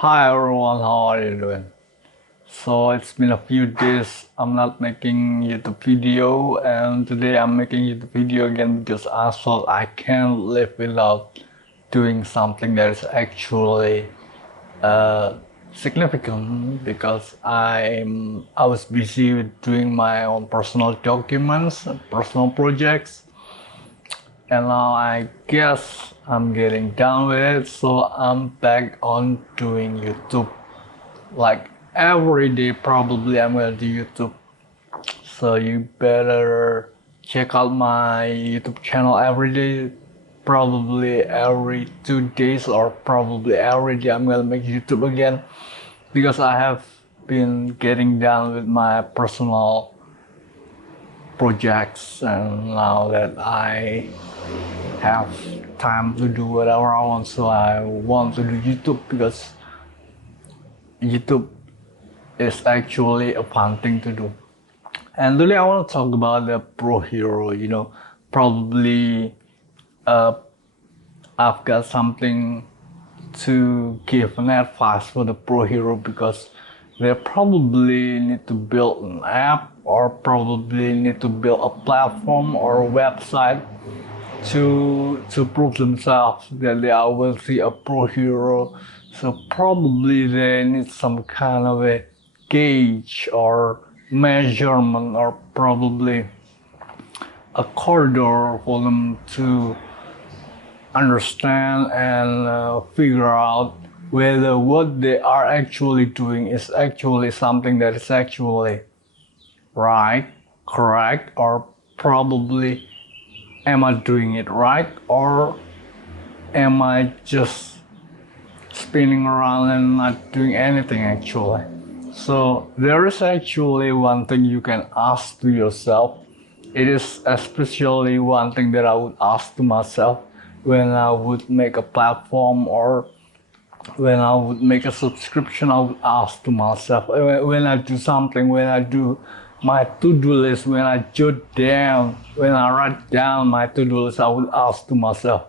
Hi everyone, how are you doing? So it's been a few days I'm not making YouTube video, and today I'm making YouTube video again because I thought I can't live without doing something that is actually uh, significant because I was busy with doing my own personal documents, personal projects, and now I guess I'm getting done with it, so I'm back on doing YouTube like every day. Probably I'm gonna do YouTube, so you better check out my YouTube channel every day. Probably every 2 days or probably every day I'm gonna make YouTube again because I have been getting down with my personal projects, and now that I have time to do whatever I want, so I want to do YouTube because YouTube is actually a fun thing to do. And today I want to talk about the pro hero. Probably uh, I've got something to give an advice for the pro hero because they probably need to build an app or probably need to build a platform or a website to prove themselves that they are worthy a pro hero. So probably they need some kind of a gauge or measurement or probably a corridor for them to understand and figure out whether what they are actually doing is actually something that is actually right, correct, or probably am I doing it right, or am I just spinning around and not doing anything actually? So there is actually one thing you can ask to yourself. It is especially one thing that I would ask to myself when I would make a platform or when I would make a subscription. I would ask to myself when I do something, when I do my to-do list, when I jot down, when I write down my to-do list, I would ask to myself,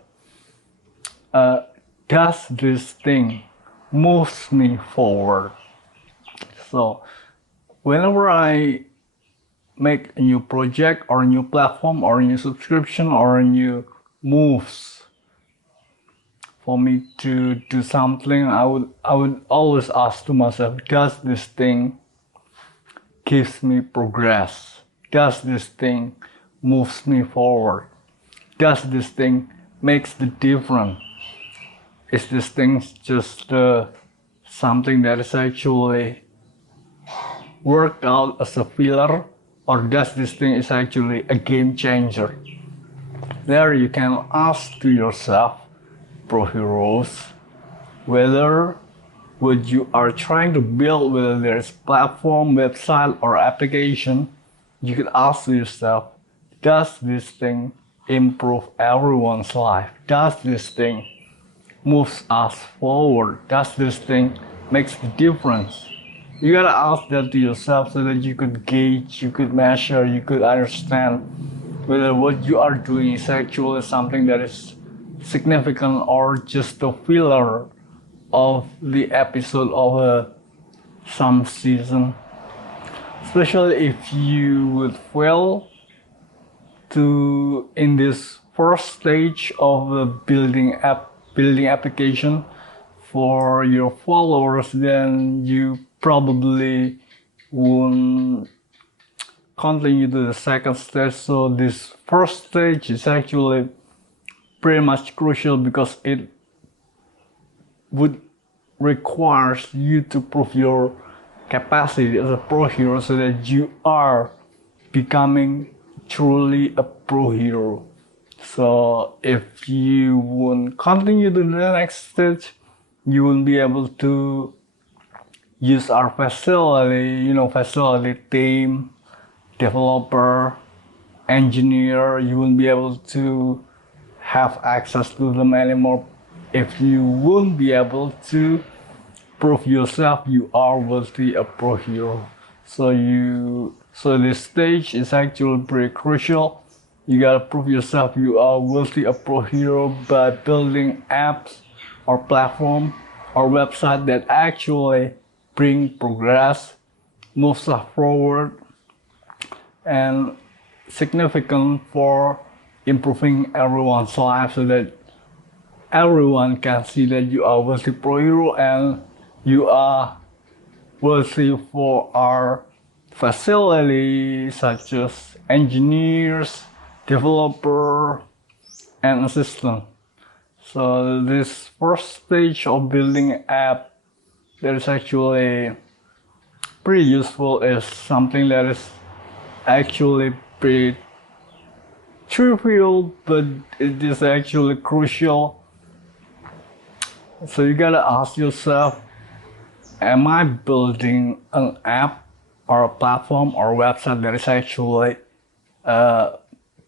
uh, does this thing moves me forward? So whenever I make a new project or a new platform or a new subscription or a new moves for me to do something, I would always ask to myself, does this thing gives me progress? Does this thing moves me forward? Does this thing makes the difference? Is this thing just something that is actually work out as a filler, or does this thing is actually a game changer? There you can ask to yourself, pro heroes, whether what you are trying to build, whether there's platform, website, or application, you could ask yourself, does this thing improve everyone's life? Does this thing moves us forward? Does this thing makes the difference? You gotta ask that to yourself so that you could gauge, you could measure, you could understand whether what you are doing is actually something that is significant or just a filler of the episode of some season. Especially if you would fail to in this first stage of the building application for your followers, then you probably won't continue to the second stage. So this first stage is actually pretty much crucial because it would requires you to prove your capacity as a pro hero so that you are becoming truly a pro hero. So if you won't continue to the next stage, you won't be able to use our facility team, developer, engineer. You won't be able to have access to them anymore if you won't be able to prove yourself you are worthy a pro hero. So this stage is actually pretty crucial. You gotta prove yourself you are worthy a pro hero by building apps or platform or website that actually bring progress, moves us forward, and significant for improving everyone's life so that everyone can see that you are worthy pro hero and you are worthy for our facilities such as engineers, developer, and assistant. So this first stage of building an app that is actually pretty useful is something that is actually pretty trivial, but it is actually crucial. So you gotta ask yourself, am I building an app or a platform or a website that is actually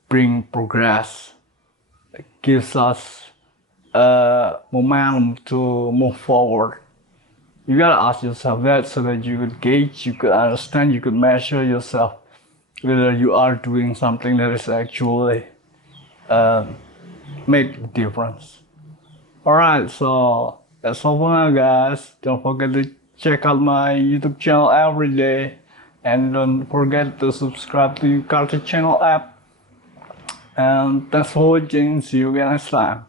bring progress, gives us momentum to move forward? You gotta ask yourself that so that you could gauge, you could understand, you could measure yourself whether you are doing something that is actually make a difference. Alright, so that's all for now, guys. Don't forget to check out my YouTube channel every day, and don't forget to subscribe to Carter Channel app. And thanks for watching. See you again next time.